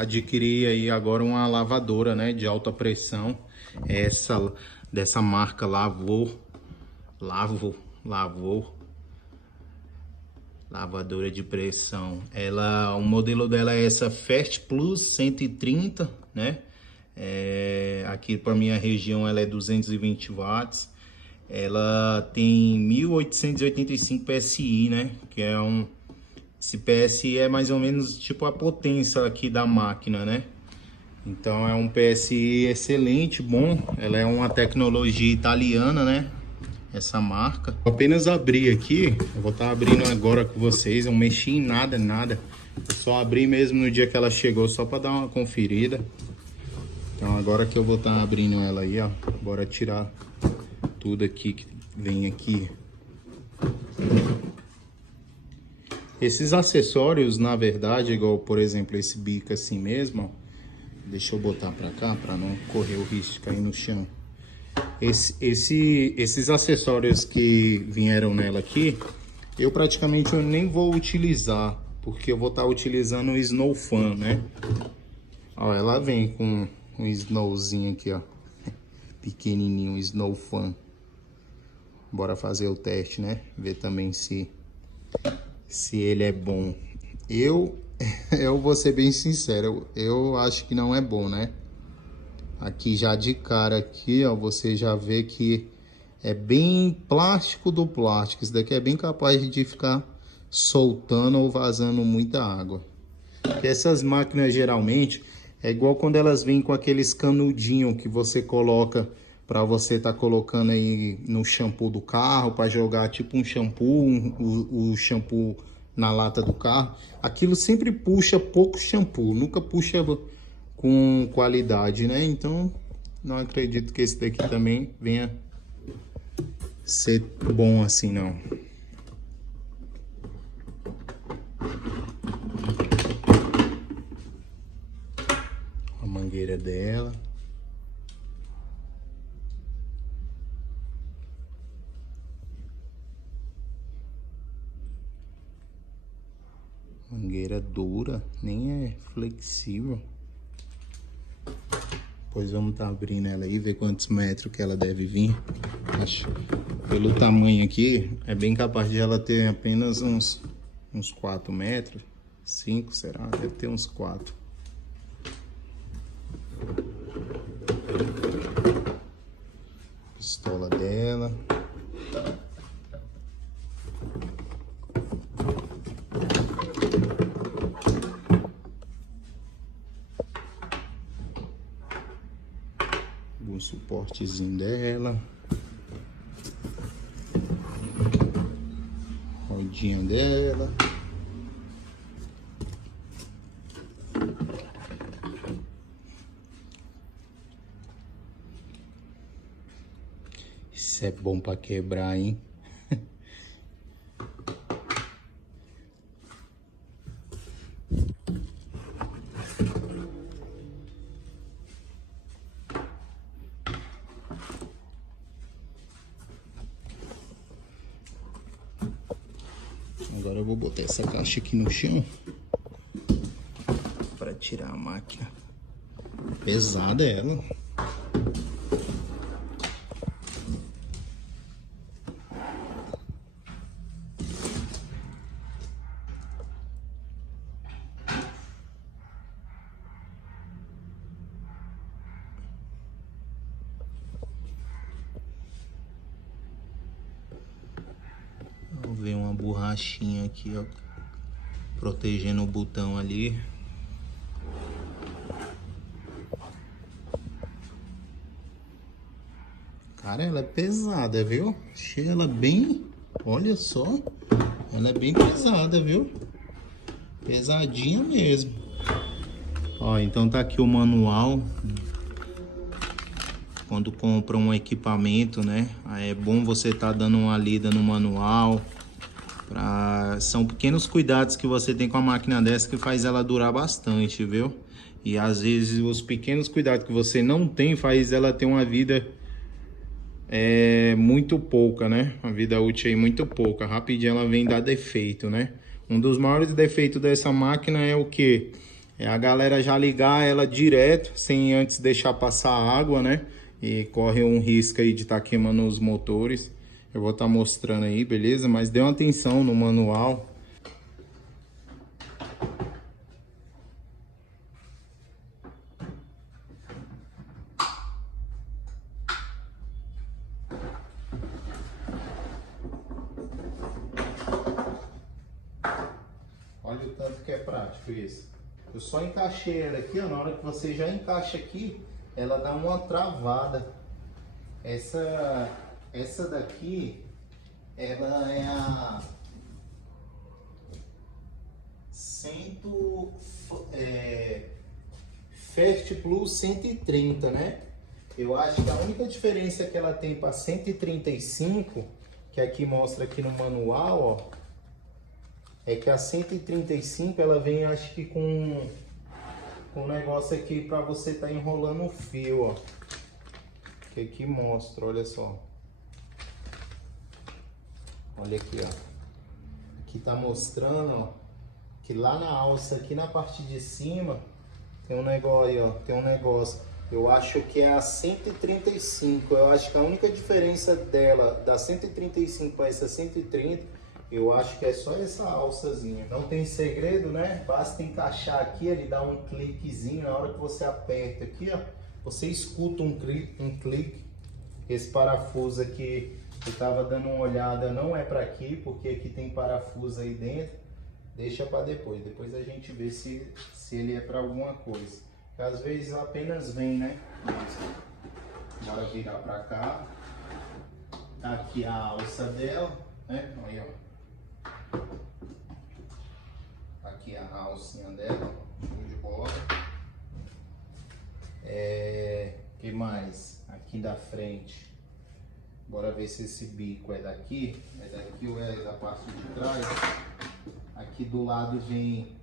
Adquiri aí agora uma lavadora, né, de alta pressão, essa dessa marca Lavor, lavadora de pressão. O modelo dela é essa Fast Plus 130, né? Aqui para minha região ela é 220 watts. Ela tem 1885 PSI, né? Esse PSI é mais ou menos tipo a potência aqui da máquina, né? Então é um PSI excelente, bom. Ela é uma tecnologia italiana, né? Essa marca. Eu apenas abri aqui, eu vou estar abrindo agora com vocês. Eu não mexi em nada. Eu só abri mesmo no dia que ela chegou, só para dar uma conferida. Então agora que eu vou estar abrindo ela aí, ó. Bora tirar tudo aqui que vem aqui. Esses acessórios, na verdade, igual por exemplo esse bico assim mesmo, ó. Deixa eu botar pra cá para não correr o risco de cair no chão. Esses acessórios que vieram nela aqui, eu praticamente nem vou utilizar, porque eu vou estar utilizando o Snow Fan, né? Ó, ela vem com um snowzinho aqui, ó, pequenininho, um Snow Fan. Bora fazer o teste, né? Ver também se ele é bom. Eu vou ser bem sincero, eu acho que não é bom, né? Aqui já de cara aqui, ó, você já vê que é bem plástico do plástico. Isso daqui é bem capaz de ficar soltando ou vazando muita água. Porque essas máquinas geralmente é igual quando elas vêm com aqueles canudinhos que você coloca para você tá colocando aí no shampoo do carro, para jogar tipo um shampoo, o shampoo na lata do carro. Aquilo sempre puxa pouco shampoo, nunca puxa com qualidade, né? Então não acredito que esse daqui também venha ser bom assim, não. A mangueira dela. Mangueira dura, nem é flexível. Depois vamos estar abrindo ela aí, ver quantos metros que ela deve vir. Acho, pelo tamanho aqui, é bem capaz de ela ter apenas uns 4 metros. 5, será? Deve ter uns 4. Pistola dela. O suportezinho dela, rodinha dela, isso é bom para quebrar, hein? Agora eu vou botar essa caixa aqui no chão para tirar a máquina. Pesada ela. Vou ver uma borrachinha aqui, ó, protegendo o botão ali. Cara, ela é pesada, viu? Achei ela bem... Olha só. Ela é bem pesada, viu? Pesadinha mesmo. Ó, então tá aqui o manual. Quando compra um equipamento, né? É bom você tá dando uma lida no manual. São pequenos cuidados que você tem com a máquina dessa que faz ela durar bastante, viu? E às vezes os pequenos cuidados que você não tem faz ela ter uma vida muito pouca, né? A vida útil aí muito pouca. Rapidinho ela vem dar defeito, né? Um dos maiores defeitos dessa máquina é o que? É a galera já ligar ela direto, sem antes deixar passar água, né? E corre um risco aí de estar queimando os motores. Eu vou estar mostrando aí, beleza? Mas dê uma atenção no manual. Olha o tanto que é prático isso. Eu só encaixei ela aqui, ó. Na hora que você já encaixa aqui, ela dá uma travada. Essa daqui, ela é a Fast Plus 130, né? Eu acho que a única diferença que ela tem para 135, que aqui mostra aqui no manual, ó, é que a 135 ela vem, acho que com um negócio aqui para você tá enrolando o fio, ó. Que aqui mostra, olha só. Olha aqui, ó. Aqui tá mostrando, ó, que lá na alça, aqui na parte de cima, tem um negócio aí, ó. Tem um negócio. Eu acho que é a 135. Eu acho que a única diferença dela, da 135 para essa 130, eu acho que é só essa alçazinha. Não tem segredo, né? Basta encaixar aqui, ele dá um cliquezinho. Na hora que você aperta aqui, ó, você escuta um clique. Esse parafuso aqui, eu tava dando uma olhada, não é para aqui, porque aqui tem parafuso aí dentro. Deixa para depois. Depois a gente vê se ele é para alguma coisa. Porque às vezes apenas vem, né? Bora virar para cá. Tá aqui a alça dela, né? Aí, ó. Aqui a alcinha dela, show de bola. Que mais? Aqui da frente. Bora ver se esse bico é daqui. É daqui ou é da parte de trás. Aqui do lado vem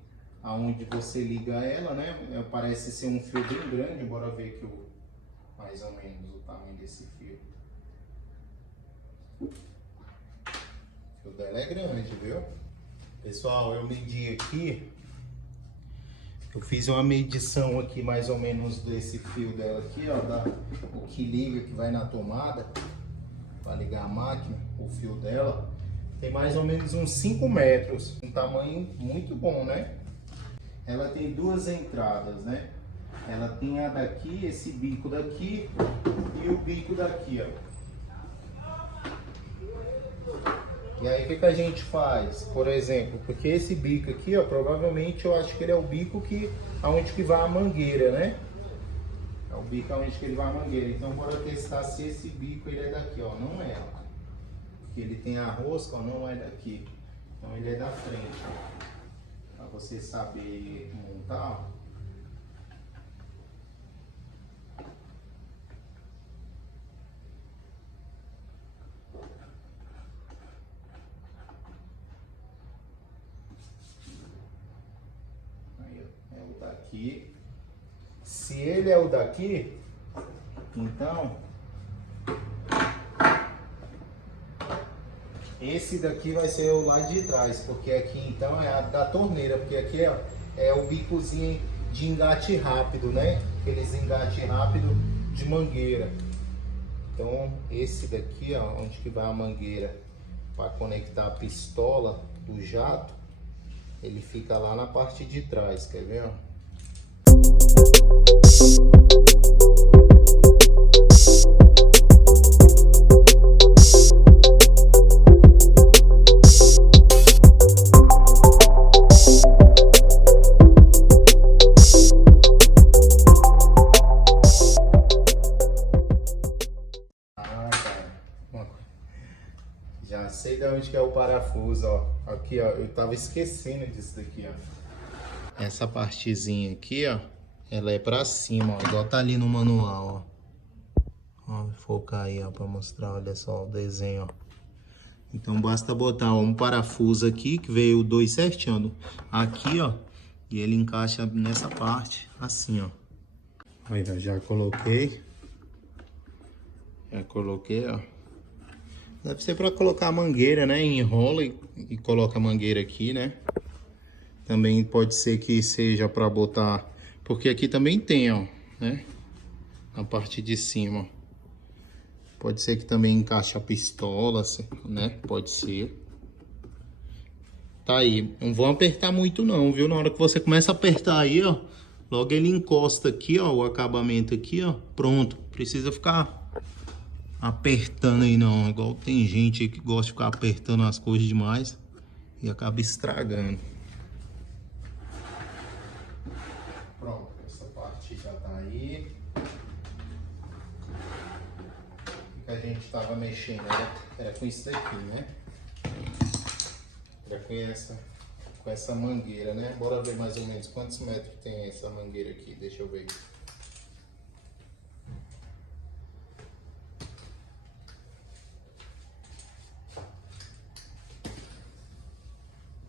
aonde você liga ela, né? Parece ser um fio bem grande. Bora ver aqui mais ou menos o tamanho desse fio. O fio dela é grande, viu? Pessoal, eu medi aqui. Eu fiz uma medição aqui mais ou menos desse fio dela aqui, ó. O que liga, que vai na tomada. Para ligar a máquina, o fio dela. Tem mais ou menos uns 5 metros. Um tamanho muito bom, né? Ela tem duas entradas, né? Ela tem a daqui, esse bico daqui e o bico daqui, ó. E aí o que a gente faz? Por exemplo, porque esse bico aqui, ó, provavelmente eu acho que ele é o bico aonde que vai a mangueira, né? É o bico aonde que ele vai a mangueira. Então bora testar se esse bico ele é daqui, ó. Não é, ó. Porque ele tem a rosca, ó, não é daqui. Então ele é da frente, ó. Pra você saber montar, ó. É o daqui. Se ele é o daqui, então esse daqui vai ser o lado de trás, porque aqui então é a da torneira, porque aqui ó, é o bicozinho de engate rápido, né? Aqueles engate rápido de mangueira. Então esse daqui, ó, onde que vai a mangueira para conectar a pistola do jato, ele fica lá na parte de trás, quer ver, ó? Já sei de onde que é o parafuso, ó. Aqui, ó, eu tava esquecendo disso daqui, ó. Essa partezinha aqui, ó, ela é pra cima, ó, igual tá ali no manual, ó. Ó, vou focar aí, ó, pra mostrar, olha só o desenho, ó. Então basta botar um parafuso aqui, que veio dois certinho, ó, aqui, ó, e ele encaixa nessa parte, assim, ó. Aí, já coloquei. Já coloquei, ó. Deve ser para colocar a mangueira, né? Enrola e coloca a mangueira aqui, né? Também pode ser que seja para botar, porque aqui também tem, ó, né? Na parte de cima. Pode ser que também encaixe a pistola, né? Pode ser. Tá aí. Não vão apertar muito não, viu? Na hora que você começa a apertar aí, ó, logo ele encosta aqui, ó, o acabamento aqui, ó. Pronto. Precisa ficar apertando aí não. Igual tem gente aí que gosta de ficar apertando as coisas demais e acaba estragando. Pronto, essa parte já tá aí. O que a gente tava mexendo era com isso daqui, né? Era com essa mangueira, né? Bora ver mais ou menos quantos metros tem essa mangueira aqui. Deixa eu ver.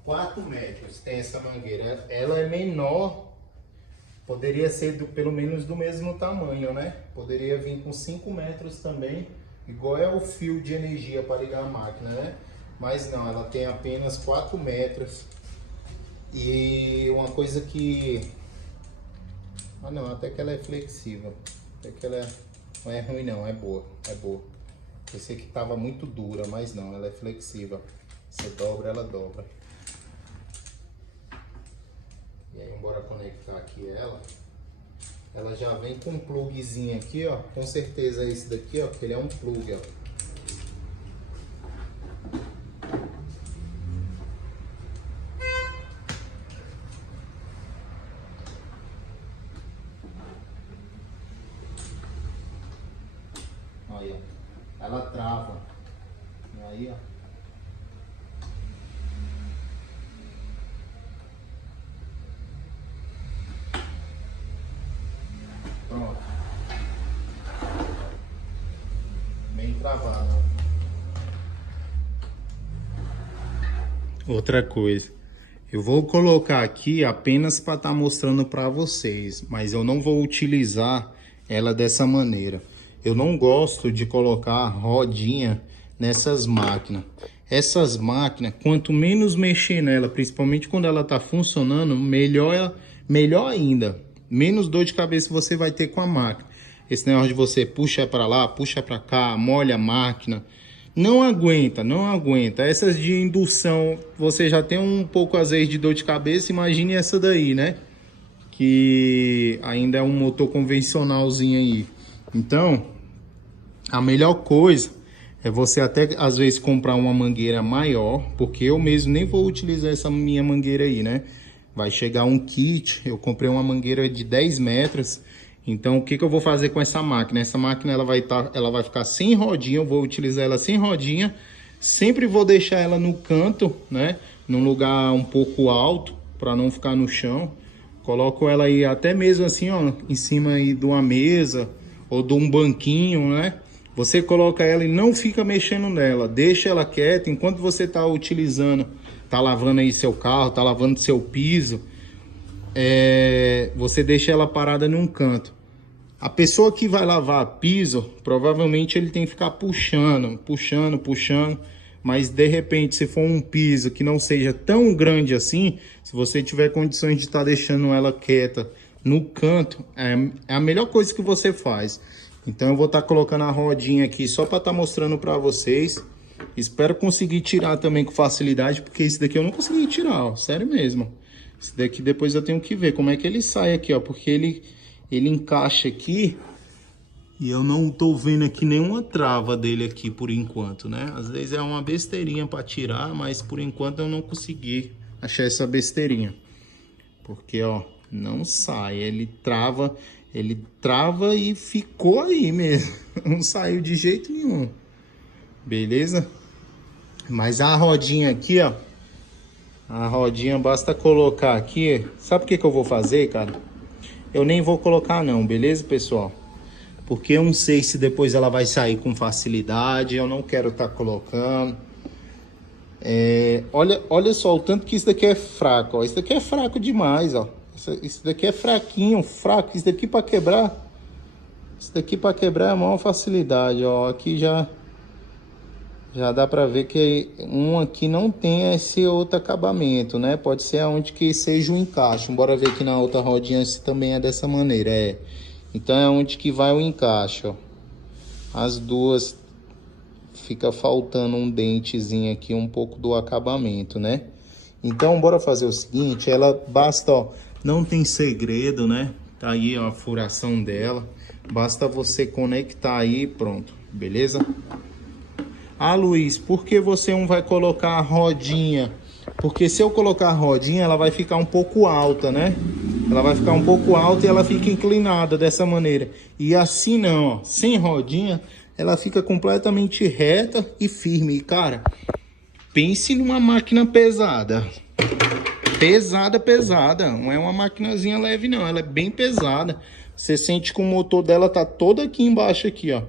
Quatro metros tem essa mangueira. Ela é menor. Poderia ser pelo menos do mesmo tamanho, né? Poderia vir com 5 metros também. Igual é o fio de energia para ligar a máquina, né? Mas não, ela tem apenas 4 metros. E uma coisa que... Ah não, até que ela é flexível. Até que ela não é ruim não, é boa, é boa. Pensei que tava muito dura, mas não, ela é flexível. Você dobra, ela dobra. E aí, bora conectar aqui ela. Ela já vem com um plugzinho aqui, ó. Com certeza é esse daqui, ó, porque ele é um plug, ó. Aí, ó. Ela trava. E aí, ó. Pronto. Bem travado. Outra coisa. Eu vou colocar aqui apenas para estar mostrando para vocês, mas eu não vou utilizar ela dessa maneira. Eu não gosto de colocar rodinha nessas máquinas. Essas máquinas, quanto menos mexer nela, principalmente quando ela está funcionando, melhor ainda. Menos dor de cabeça você vai ter com a máquina. Esse negócio de você puxa para lá, puxa para cá, molha a máquina. Não aguenta, não aguenta. Essas de indução, você já tem um pouco às vezes de dor de cabeça, imagine essa daí, né? Que ainda é um motor convencionalzinho aí. Então, a melhor coisa é você até às vezes comprar uma mangueira maior, porque eu mesmo nem vou utilizar essa minha mangueira aí, né? Vai chegar um kit, eu comprei uma mangueira de 10 metros. Então, o que eu vou fazer com essa máquina? Essa máquina ela vai ficar sem rodinha, eu vou utilizar ela sem rodinha. Sempre vou deixar ela no canto, né? Num lugar um pouco alto, para não ficar no chão. Coloco ela aí até mesmo assim, ó, em cima aí de uma mesa ou de um banquinho, né? Você coloca ela e não fica mexendo nela. Deixa ela quieta enquanto você está utilizando, tá lavando aí seu carro, tá lavando seu piso. Você deixa ela parada num canto. A pessoa que vai lavar piso, provavelmente ele tem que ficar puxando, mas de repente se for um piso que não seja tão grande assim, se você tiver condições de estar deixando ela quieta no canto, é a melhor coisa que você faz. Então eu vou estar colocando a rodinha aqui só para estar mostrando para vocês. Espero conseguir tirar também com facilidade, porque esse daqui eu não consegui tirar, ó, sério mesmo. Esse daqui depois eu tenho que ver como é que ele sai aqui, ó, porque ele encaixa aqui e eu não tô vendo aqui nenhuma trava dele aqui por enquanto, né? Às vezes é uma besteirinha para tirar, mas por enquanto eu não consegui achar essa besteirinha. Porque, ó, não sai, ele trava e ficou aí mesmo. Não saiu de jeito nenhum. Beleza? Mas a rodinha aqui, ó, a rodinha basta colocar aqui. Sabe o que eu vou fazer, cara? Eu nem vou colocar não, beleza, pessoal? Porque eu não sei se depois ela vai sair com facilidade. Eu não quero estar colocando. Olha só o tanto que isso daqui é fraco, ó. Isso daqui é fraco demais, ó. Isso daqui é fraquinho, fraco. Isso daqui para quebrar. Isso daqui para quebrar é a maior facilidade, ó. Aqui já Já dá pra ver que um aqui não tem esse outro acabamento, né? Pode ser aonde que seja o encaixe. Bora ver aqui na outra rodinha se também é dessa maneira, é. Então é onde que vai o encaixe, ó. As duas fica faltando um dentezinho aqui, um pouco do acabamento, né? Então bora fazer o seguinte, ela basta, ó, não tem segredo, né? Tá aí, ó, a furação dela. Basta você conectar aí e pronto, beleza? Ah, Luiz, por que você não vai colocar a rodinha? Porque se eu colocar a rodinha, ela vai ficar um pouco alta, né? Ela vai ficar um pouco alta e ela fica inclinada dessa maneira. E assim não, ó, sem rodinha, ela fica completamente reta e firme. E, cara, pense numa máquina pesada. Pesada, pesada. Não é uma maquinazinha leve, não. Ela é bem pesada. Você sente que o motor dela tá todo aqui embaixo, aqui, ó.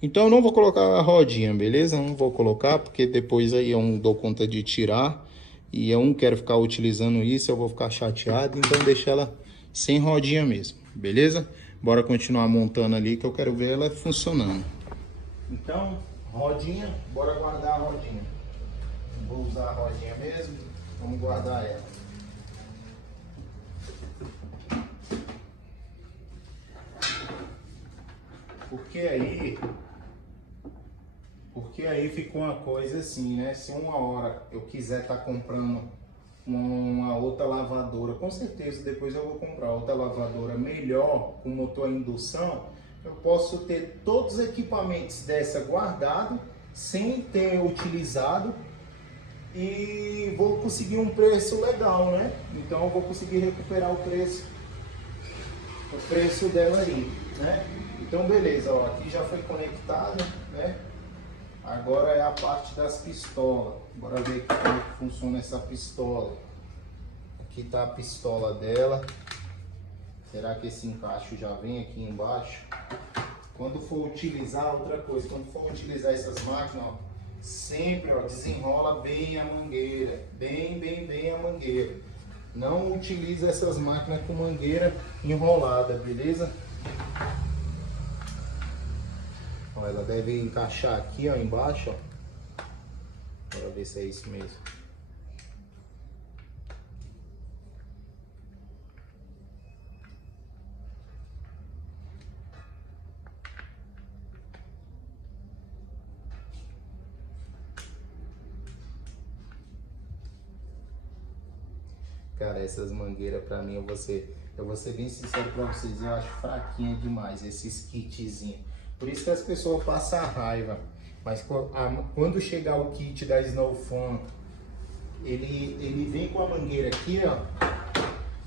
Então eu não vou colocar a rodinha, beleza? Não vou colocar, porque depois aí eu não dou conta de tirar. E eu não quero ficar utilizando isso, eu vou ficar chateado. Então deixa ela sem rodinha mesmo, beleza? Bora continuar montando ali, que eu quero ver ela funcionando. Então, rodinha, bora guardar a rodinha. Vou usar a rodinha mesmo, vamos guardar ela. Porque aí ficou uma coisa assim, né? Se uma hora eu quiser estar comprando uma outra lavadora, com certeza depois eu vou comprar outra lavadora melhor, com motor a indução, eu posso ter todos os equipamentos dessa guardado, sem ter utilizado, e vou conseguir um preço legal, né? Então eu vou conseguir recuperar o preço dela aí, né? Então beleza, ó, aqui já foi conectado, né? Agora é a parte das pistolas. Bora ver como que funciona essa pistola. Aqui tá a pistola dela. Será que esse encaixe já vem aqui embaixo? Quando for utilizar, outra coisa, quando for utilizar essas máquinas, ó, sempre, ó, desenrola bem a mangueira. Bem a mangueira. Não utiliza essas máquinas com mangueira enrolada, beleza? Ó, ela deve encaixar aqui, ó, embaixo, ó. Bora ver se é isso mesmo. Cara, essas mangueiras pra mim, eu vou ser bem sincero pra vocês, eu acho fraquinha demais esses kitzinhos. Por isso que as pessoas passam raiva. Mas quando chegar o kit da Snowfun, ele vem com a mangueira aqui, ó.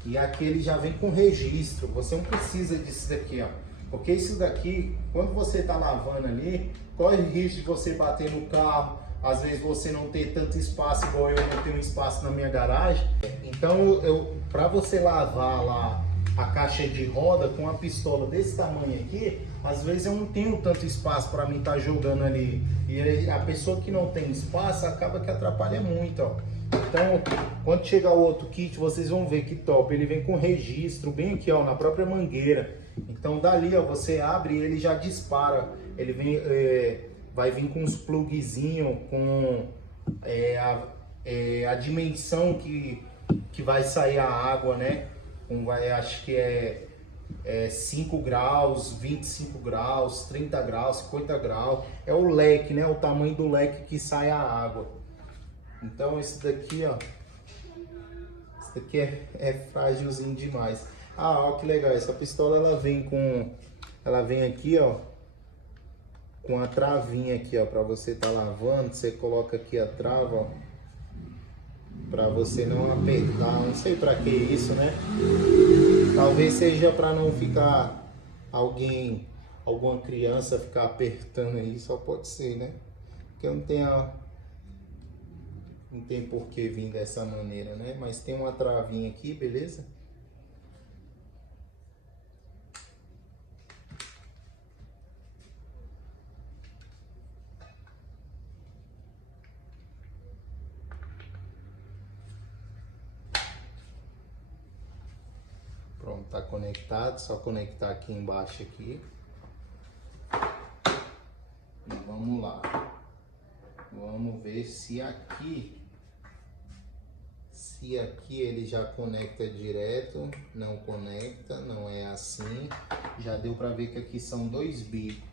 E aqui ele já vem com registro. Você não precisa disso daqui, ó. Porque isso daqui, quando você tá lavando ali, corre o risco de você bater no carro. Às vezes você não ter tanto espaço, igual eu não tenho espaço na minha garagem. Então, para você lavar lá a caixa de roda com uma pistola desse tamanho aqui, às vezes eu não tenho tanto espaço para mim estar jogando ali. E a pessoa que não tem espaço acaba que atrapalha muito, ó. Então, quando chegar o outro kit, vocês vão ver que top. Ele vem com registro bem aqui, ó, na própria mangueira. Então, dali, ó, você abre e ele já dispara. Ele vem, vai vir com uns plugzinhos, com a dimensão que vai sair a água, né? Acho que é 5 graus, 25 graus, 30 graus, 50 graus. É o leque, né? O tamanho do leque que sai a água. Então esse daqui, ó. Esse daqui é frágilzinho demais. Ah, ó, que legal. Essa pistola ela vem aqui, ó, com a travinha aqui, ó, para você tá lavando. Você coloca aqui a trava, ó, para você não apertar. Não sei para que isso, né? Talvez seja para não ficar alguma criança ficar apertando aí, só pode ser, né? Porque não tem por que vir dessa maneira, né? Mas tem uma travinha aqui, beleza? Pronto, tá conectado, só conectar aqui embaixo aqui. E vamos lá. Vamos ver se aqui ele já conecta direto. Não conecta, não é assim. Já deu para ver que aqui são dois bicos.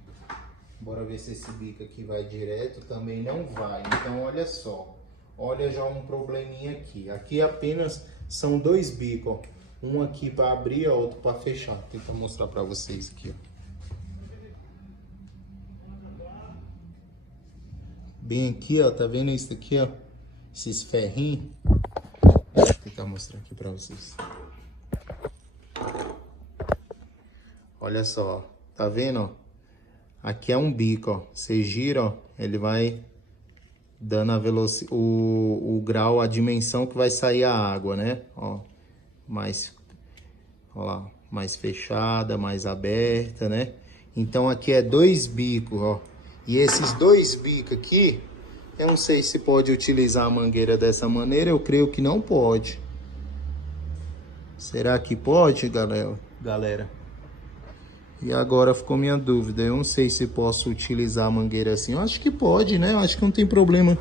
Bora ver se esse bico aqui vai direto. Também não vai. Então olha só, olha já um probleminha aqui. Aqui apenas são dois bicos, ó. Um aqui para abrir, ó, outro para fechar. Vou tentar mostrar para vocês aqui, ó. Bem aqui, ó, tá vendo isso aqui, ó? Esses ferrinhos. Vou tentar mostrar aqui pra vocês. Olha só, tá vendo, ó? Aqui é um bico, ó. Você gira, ó, ele vai dando a velocidade, o grau, a dimensão que vai sair a água, né? Ó, mais, ó lá, mais fechada, mais aberta, né? Então aqui é dois bicos, ó. E esses dois bicos aqui, eu não sei se pode utilizar a mangueira dessa maneira, eu creio que não pode. Será que pode, galera? E agora ficou minha dúvida, eu não sei se posso utilizar a mangueira assim. Eu acho que pode, né? Eu acho que não tem problema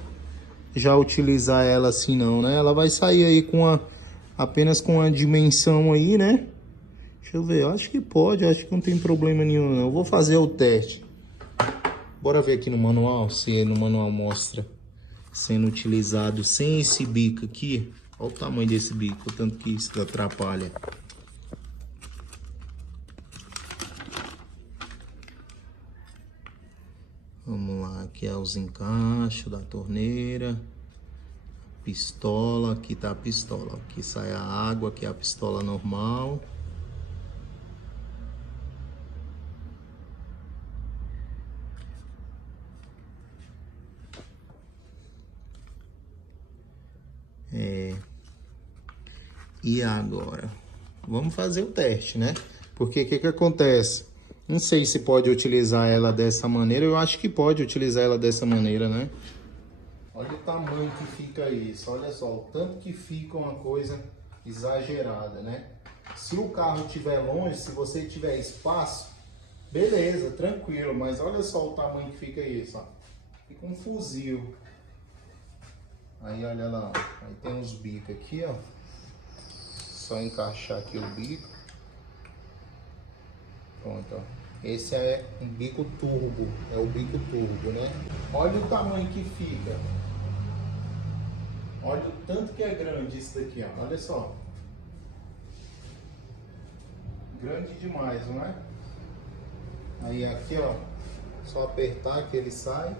já utilizar ela assim não, né? Ela vai sair aí com apenas com a dimensão aí, né? Deixa eu ver, eu acho que pode, eu acho que não tem problema nenhum não. Eu vou fazer o teste. Bora ver aqui no manual, se no manual mostra sendo utilizado sem esse bico aqui. Olha o tamanho desse bico, o tanto que isso atrapalha. Vamos lá, aqui é os encaixes da torneira. Pistola, aqui tá a pistola. Aqui sai a água, aqui é a pistola normal. E agora? Vamos fazer o teste, né? Porque o que acontece? Não sei se pode utilizar ela dessa maneira. Eu acho que pode utilizar ela dessa maneira, né? Olha o tamanho que fica isso. Olha só, o tanto que fica uma coisa exagerada, né? Se o carro estiver longe, se você tiver espaço, beleza, tranquilo. Mas olha só o tamanho que fica isso, ó. Fica um fuzil. Aí olha lá, aí tem os bicos aqui, ó. Só encaixar aqui o bico. Pronto, ó. Esse é um bico turbo, é o bico turbo, né? Olha o tamanho que fica. Olha o tanto que é grande isso daqui, ó. Olha só. Grande demais, não é? Aí aqui, ó, só apertar que ele sai.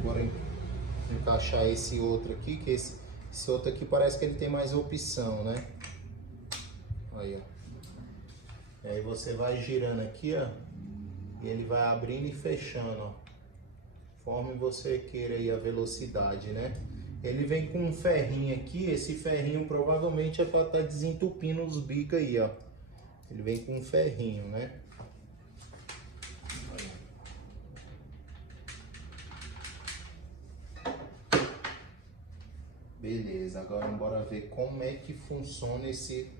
Agora encaixar esse outro aqui, que esse outro aqui parece que ele tem mais opção, né? Aí, ó. E aí você vai girando aqui, ó, e ele vai abrindo e fechando, ó, conforme você queira aí a velocidade, né? Ele vem com um ferrinho aqui, esse ferrinho provavelmente é para estar desentupindo os bicos aí, ó. Ele vem com um ferrinho, né? Beleza, agora bora ver como é que funciona esse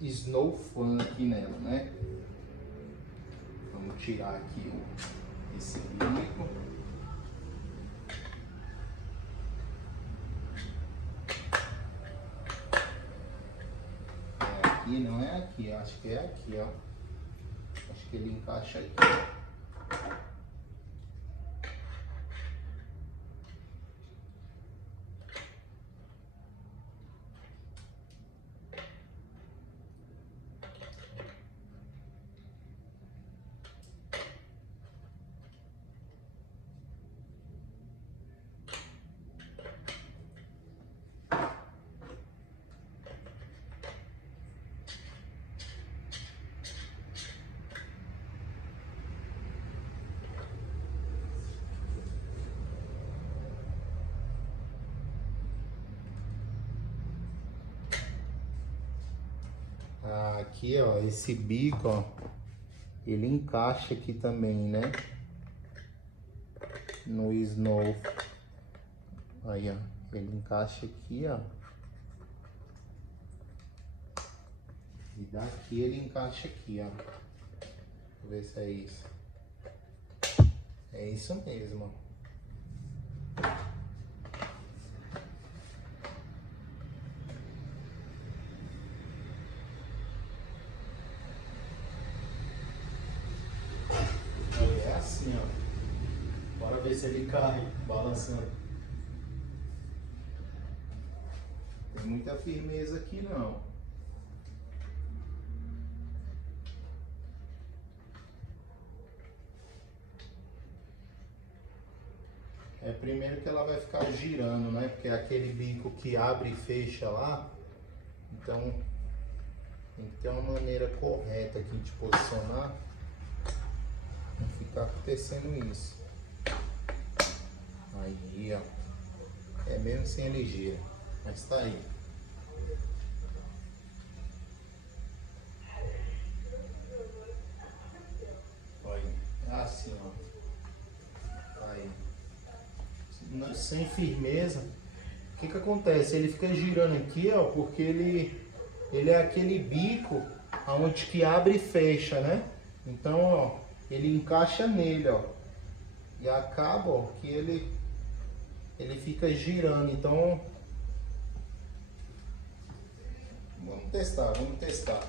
Snow Fan aqui nela, né? Vamos tirar aqui esse bico. É aqui, não é aqui, acho que é aqui, ó. Acho que ele encaixa aqui. Aqui, ó, esse bico, ó, ele encaixa aqui também, né? No Snow. Aí, ó, ele encaixa aqui, ó. E daqui ele encaixa aqui, ó. Vou ver se é isso. É isso mesmo. É assim, ó. Bora ver se ele cai, balançando. Tem muita firmeza aqui não. É primeiro que ela vai ficar girando, né? Porque é aquele bico que abre e fecha lá. Então tem que ter uma maneira correta aqui de posicionar. Não ficar acontecendo isso. Aí, ó. É mesmo sem energia. Mas tá aí. Olha. É assim, ó. Tá aí. Sem firmeza, o que acontece? Ele fica girando aqui, ó, porque ele é aquele bico aonde que abre e fecha, né? Então, ó, ele encaixa nele, ó, e acaba, ó, que ele fica girando. Então, vamos testar,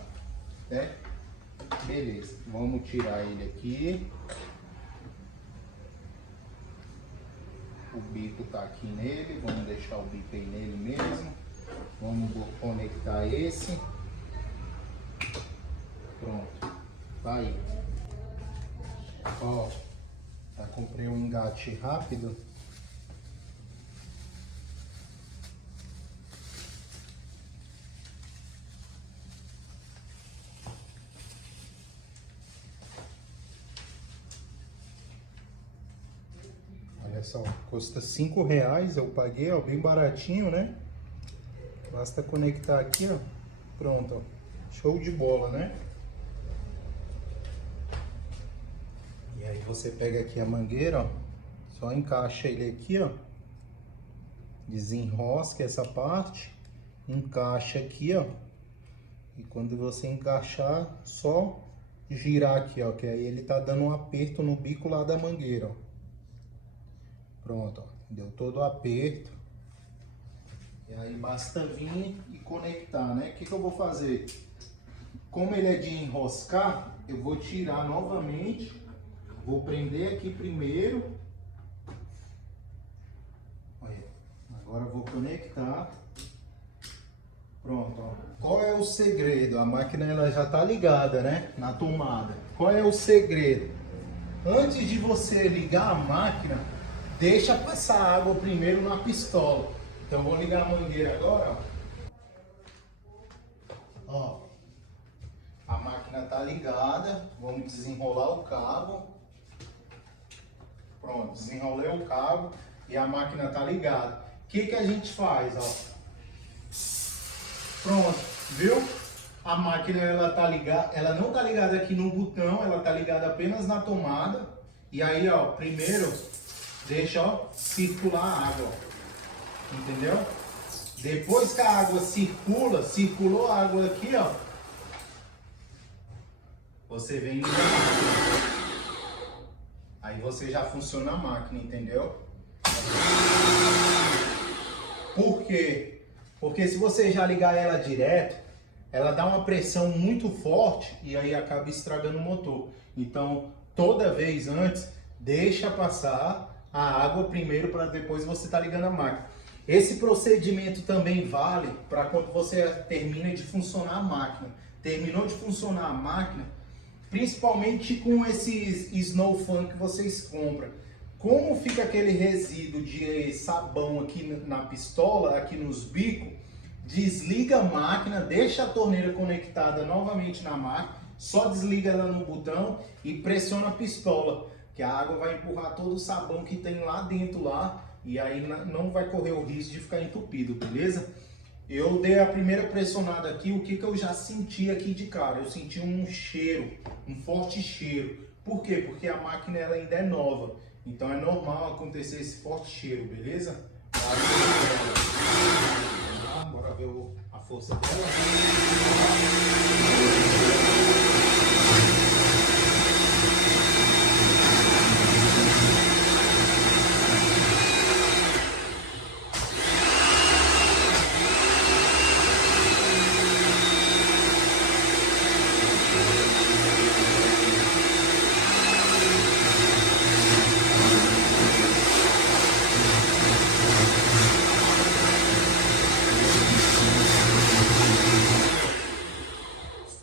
né? Beleza, vamos tirar ele aqui. O bico tá aqui nele, vamos deixar o bico aí nele mesmo. Vamos conectar esse. Pronto, tá aí. Ó, já comprei um engate rápido. Olha só, custa R$5, eu paguei, ó, bem baratinho, né? Basta conectar aqui, ó, pronto, ó, show de bola, né? E aí você pega aqui a mangueira, ó, só encaixa ele aqui, ó, desenrosca essa parte, encaixa aqui, ó, e quando você encaixar, só girar aqui, ó, que aí ele tá dando um aperto no bico lá da mangueira, ó. Pronto, ó, deu todo o aperto. E aí basta vir e conectar, né? O que eu vou fazer? Como ele é de enroscar, eu vou tirar novamente. Vou prender aqui primeiro. Olha, agora eu vou conectar. Pronto, ó. Qual é o segredo? A máquina ela já tá ligada, né? Na tomada. Qual é o segredo? Antes de você ligar a máquina, deixa passar água primeiro na pistola. Então eu vou ligar a mangueira agora, ó. Ó, a máquina tá ligada. Vamos desenrolar o cabo. Pronto, desenrolei o cabo e a máquina tá ligada. O que a gente faz, ó? Pronto, viu? A máquina ela tá ligada, ela não tá ligada aqui no botão, ela tá ligada apenas na tomada. E aí, ó, primeiro deixa, ó, circular a água, ó. Entendeu? Depois que a água circulou a água aqui, ó, você vem e aí você já funciona a máquina, entendeu? Por quê? Porque se você já ligar ela direto, ela dá uma pressão muito forte e aí acaba estragando o motor. Então, toda vez antes, deixa passar a água primeiro para depois você tá ligando a máquina. Esse procedimento também vale para quando você termina de funcionar a máquina. Terminou de funcionar a máquina, principalmente com esses Snow Fun que vocês compram. Como fica aquele resíduo de sabão aqui na pistola, aqui nos bicos, desliga a máquina, deixa a torneira conectada novamente na máquina, só desliga ela no botão e pressiona a pistola, que a água vai empurrar todo o sabão que tem lá dentro lá, e aí não vai correr o risco de ficar entupido, beleza? Eu dei a primeira pressionada aqui, o que eu já senti aqui de cara? Eu senti um cheiro, um forte cheiro. Por quê? Porque a máquina ela ainda é nova. Então é normal acontecer esse forte cheiro, beleza? Bora ver a força dela.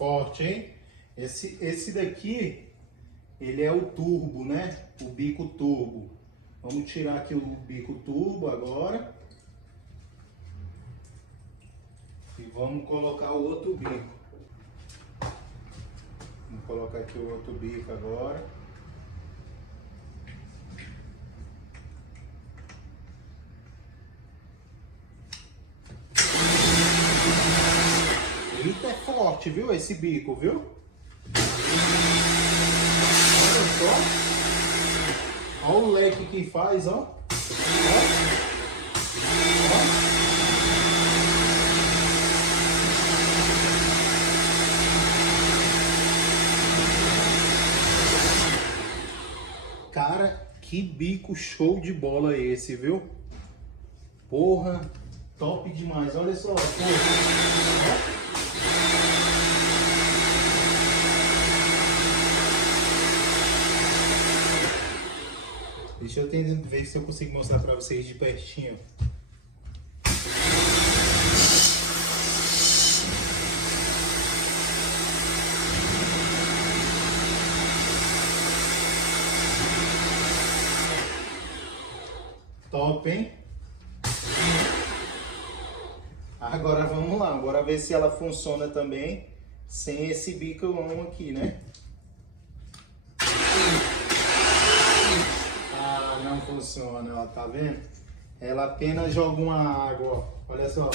forte, hein? Esse daqui, ele é o turbo, né? O bico turbo. Vamos tirar aqui o bico turbo agora. E vamos colocar o outro bico. Vamos colocar aqui o outro bico agora. Eita, é forte, viu? Esse bico, viu? Olha só. Olha o leque que faz, ó. Ó. Cara, que bico show de bola esse, viu? Porra, top demais. Olha só. Porra. Deixa eu tentar ver se eu consigo mostrar pra vocês de pertinho. Top, hein? Agora vamos lá, bora ver se ela funciona também sem esse bicão aqui, né? Ah, não funciona, ó, tá vendo? Ela apenas joga uma água, ó. Olha só.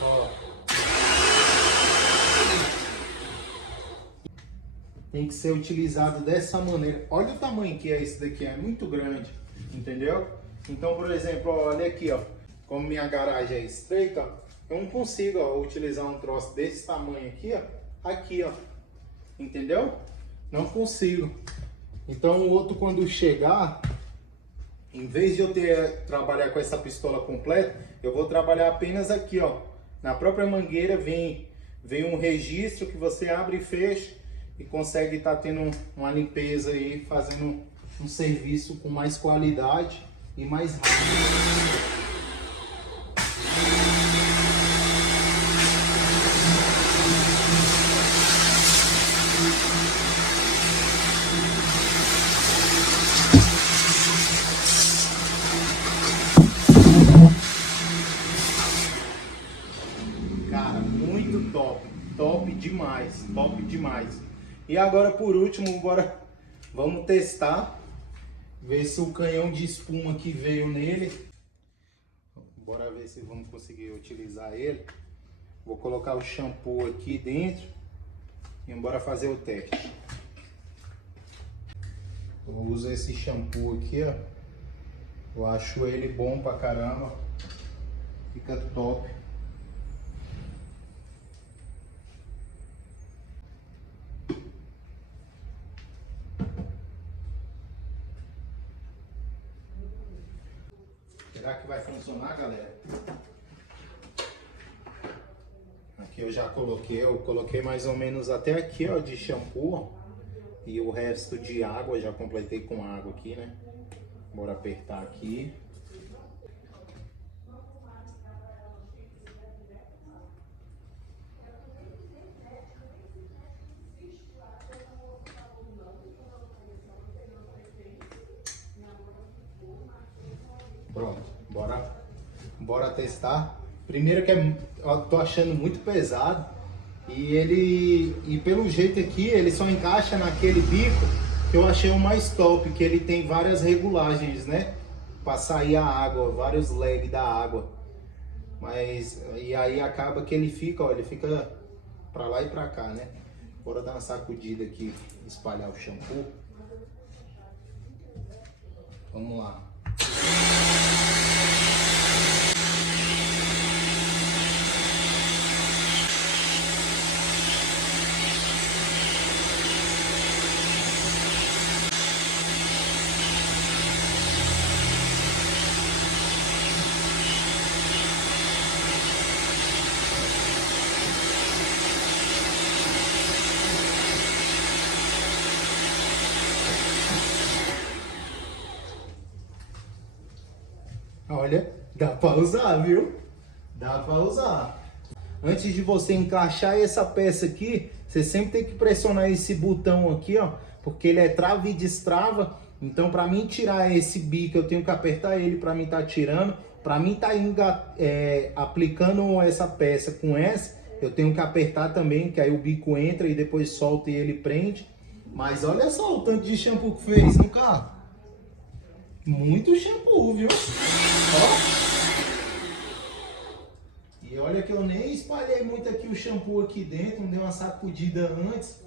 Ó. Tem que ser utilizado dessa maneira. Olha o tamanho que é esse daqui, é muito grande, entendeu? Então, por exemplo, ó, olha aqui, ó. Como minha garagem é estreita, ó, eu não consigo, ó, utilizar um troço desse tamanho aqui, ó, entendeu? Não consigo. Então o outro, quando chegar, em vez de eu trabalhar com essa pistola completa, eu vou trabalhar apenas aqui, ó. Na própria mangueira vem um registro que você abre e fecha e consegue estar tendo uma limpeza aí, fazendo um serviço com mais qualidade e mais rápido. Cara, muito top, top demais. E agora por último, vamos testar, ver se o canhão de espuma que veio nele, bora ver se vamos conseguir utilizar ele. Vou colocar o shampoo aqui dentro e bora fazer o teste. Eu uso esse shampoo aqui, ó. Eu acho ele bom pra caramba, fica top. Será que vai funcionar, galera? Aqui eu já coloquei mais ou menos até aqui, ó, de shampoo. E o resto de água, já completei com água aqui, né? Bora apertar aqui. Pronto, bora testar. Primeiro que eu tô achando muito pesado e pelo jeito aqui ele só encaixa naquele bico que eu achei o mais top, que ele tem várias regulagens, né? Para sair a água, vários lag da água. Mas e aí acaba que ele fica, ó, ele fica para lá e para cá, né? Bora dar uma sacudida aqui, espalhar o shampoo. Vamos lá. Olha, dá pra usar, viu? Dá pra usar. antes de você encaixar essa peça aqui, você sempre tem que pressionar esse botão aqui, ó, porque ele é trava e destrava. Então, para mim tirar esse bico, eu tenho que apertar ele para mim tá tirando. Para mim tá aplicando essa peça com essa, eu tenho que apertar também, que aí o bico entra e depois solta e ele prende. Mas olha só o tanto de shampoo que fez no carro. Muito shampoo, viu? Ó. E olha que eu nem espalhei muito aqui o shampoo aqui dentro, dei uma sacudida antes.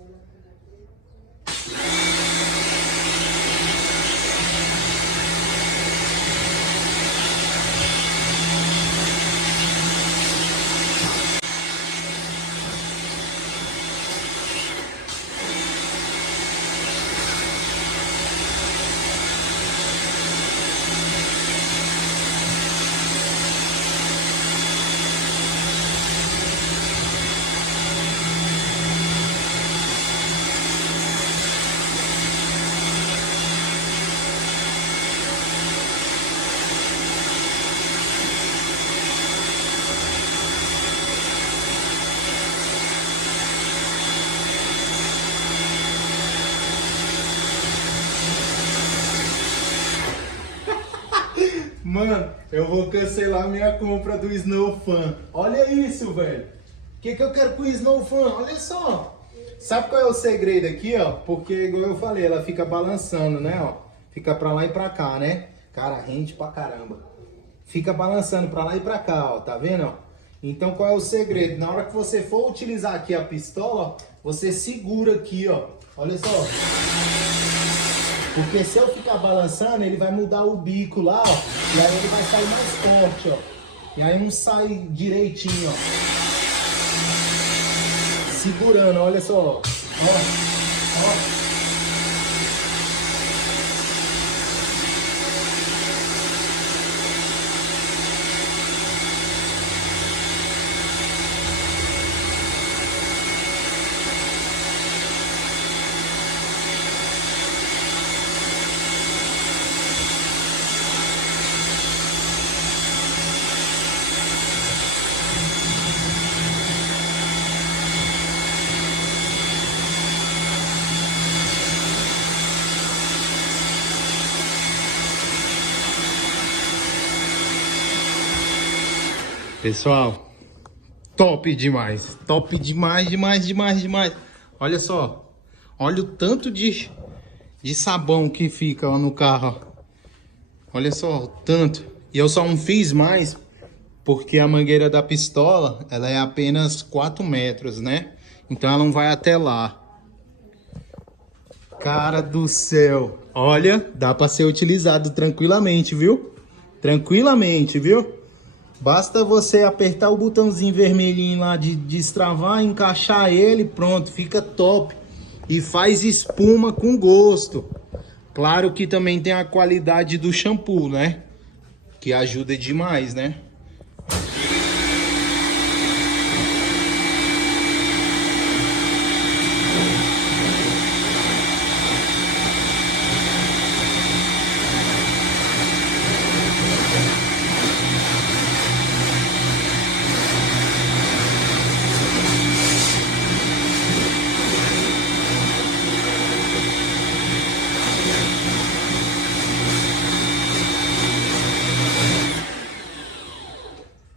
Mano, eu vou cancelar minha compra do Snow Fan. Olha isso, velho. O que eu quero com o Snow Fan? Olha só. Sabe qual é o segredo aqui, ó? Porque, igual eu falei, ela fica balançando, né, ó? Fica pra lá e pra cá, né? Cara, rende pra caramba. Fica balançando pra lá e pra cá, ó. Tá vendo, ó? Então, qual é o segredo? Na hora que você for utilizar aqui a pistola, ó, você segura aqui, ó. Olha só. Porque se eu ficar balançando, ele vai mudar o bico lá, ó. E aí ele vai sair mais forte, ó. E aí não sai direitinho, ó. Segurando, olha só, ó. Ó, ó. Pessoal, top demais. Top demais, demais, demais, demais. Olha só. Olha o tanto de sabão que fica lá no carro, ó. Olha só, o tanto. E eu só não fiz mais porque a mangueira da pistola, ela é apenas 4 metros, né? Então ela não vai até lá. Cara do céu. Olha, dá para ser utilizado tranquilamente, viu? Tranquilamente, viu? Basta você apertar o botãozinho vermelhinho lá de destravar, encaixar ele, pronto, fica top. E faz espuma com gosto. Claro que também tem a qualidade do shampoo, né? Que ajuda demais, né?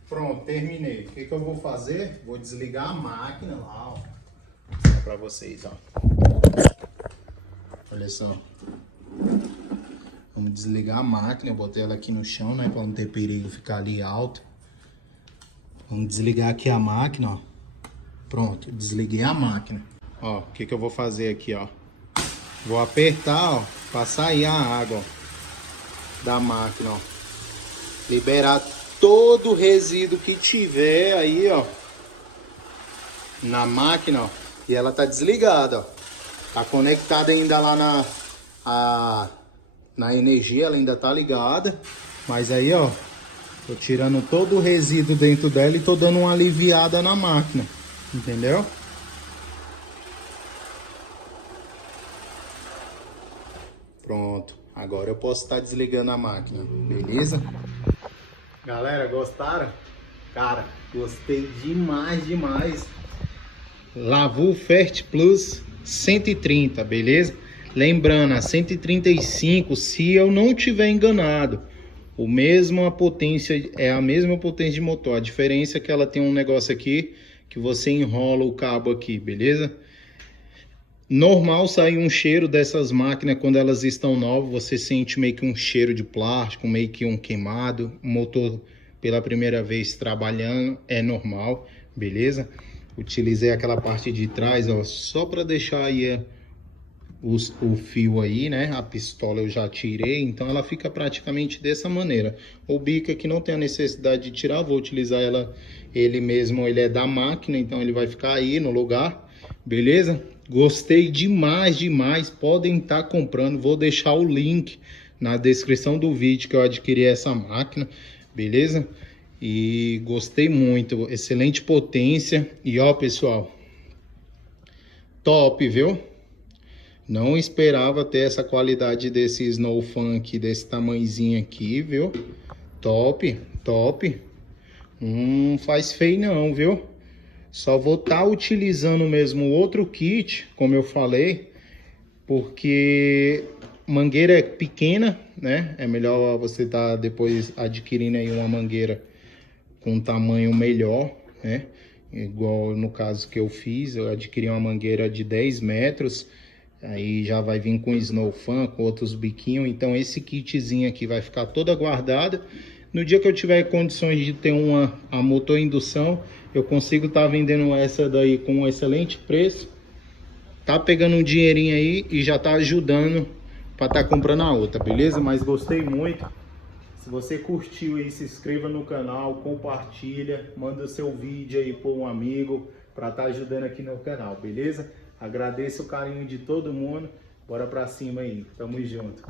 Pronto, terminei. O que eu vou fazer? Vou desligar a máquina lá, ó. Vou mostrar pra vocês, ó. Olha só. Vamos desligar a máquina. Eu botei ela aqui no chão, né? Pra não ter perigo ficar ali alto. Vamos desligar aqui a máquina, ó. Pronto, desliguei a máquina. Ó, o que eu vou fazer aqui, ó. Vou apertar, ó, pra sair a água, ó, da máquina, ó. Liberar todo o resíduo que tiver aí, ó, na máquina, ó. E ela tá desligada, ó. Tá conectada ainda lá na energia, ela ainda tá ligada. Mas aí, ó, tô tirando todo o resíduo dentro dela e tô dando uma aliviada na máquina. Entendeu? Pronto. Agora eu posso estar desligando a máquina. Beleza? Galera, gostaram? Cara, Gostei demais, demais. Lavur Fert Plus 130, beleza? Lembrando, a 135, se eu não tiver enganado, é a mesma potência de motor. A diferença é que ela tem um negócio aqui que você enrola o cabo aqui, beleza? Normal sair um cheiro dessas máquinas quando elas estão novas, você sente meio que um cheiro de plástico, meio que um queimado. O motor pela primeira vez trabalhando é normal, beleza? Utilizei aquela parte de trás, ó, só para deixar aí o fio aí, né? A pistola eu já tirei, então ela fica praticamente dessa maneira. O bico aqui não tem a necessidade de tirar, vou utilizar ele mesmo, ele é da máquina, então ele vai ficar aí no lugar, beleza? Gostei demais, demais, podem estar comprando, vou deixar o link na descrição do vídeo que eu adquiri essa máquina, beleza? E gostei muito, excelente potência. E ó, pessoal, top, viu? Não esperava ter essa qualidade desse Snow Fan aqui, desse tamanhozinho aqui, viu? Top, top. Não faz feio não, viu? Só vou estar utilizando mesmo outro kit, como eu falei, porque mangueira é pequena, né? É melhor você estar depois adquirindo aí uma mangueira com um tamanho melhor, né? Igual no caso que eu fiz, eu adquiri uma mangueira de 10 metros, aí já vai vir com Snow Fan, com outros biquinhos, então esse kitzinho aqui vai ficar toda guardada. No dia que eu tiver condições de ter a motor indução, eu consigo estar vendendo essa daí com um excelente preço, tá pegando um dinheirinho aí e já tá ajudando para estar comprando a outra, beleza? Mas gostei muito. Se você curtiu aí, se inscreva no canal, compartilha, manda o seu vídeo aí para um amigo para estar ajudando aqui no canal, beleza? Agradeço o carinho de todo mundo. Bora pra cima aí. Tamo junto.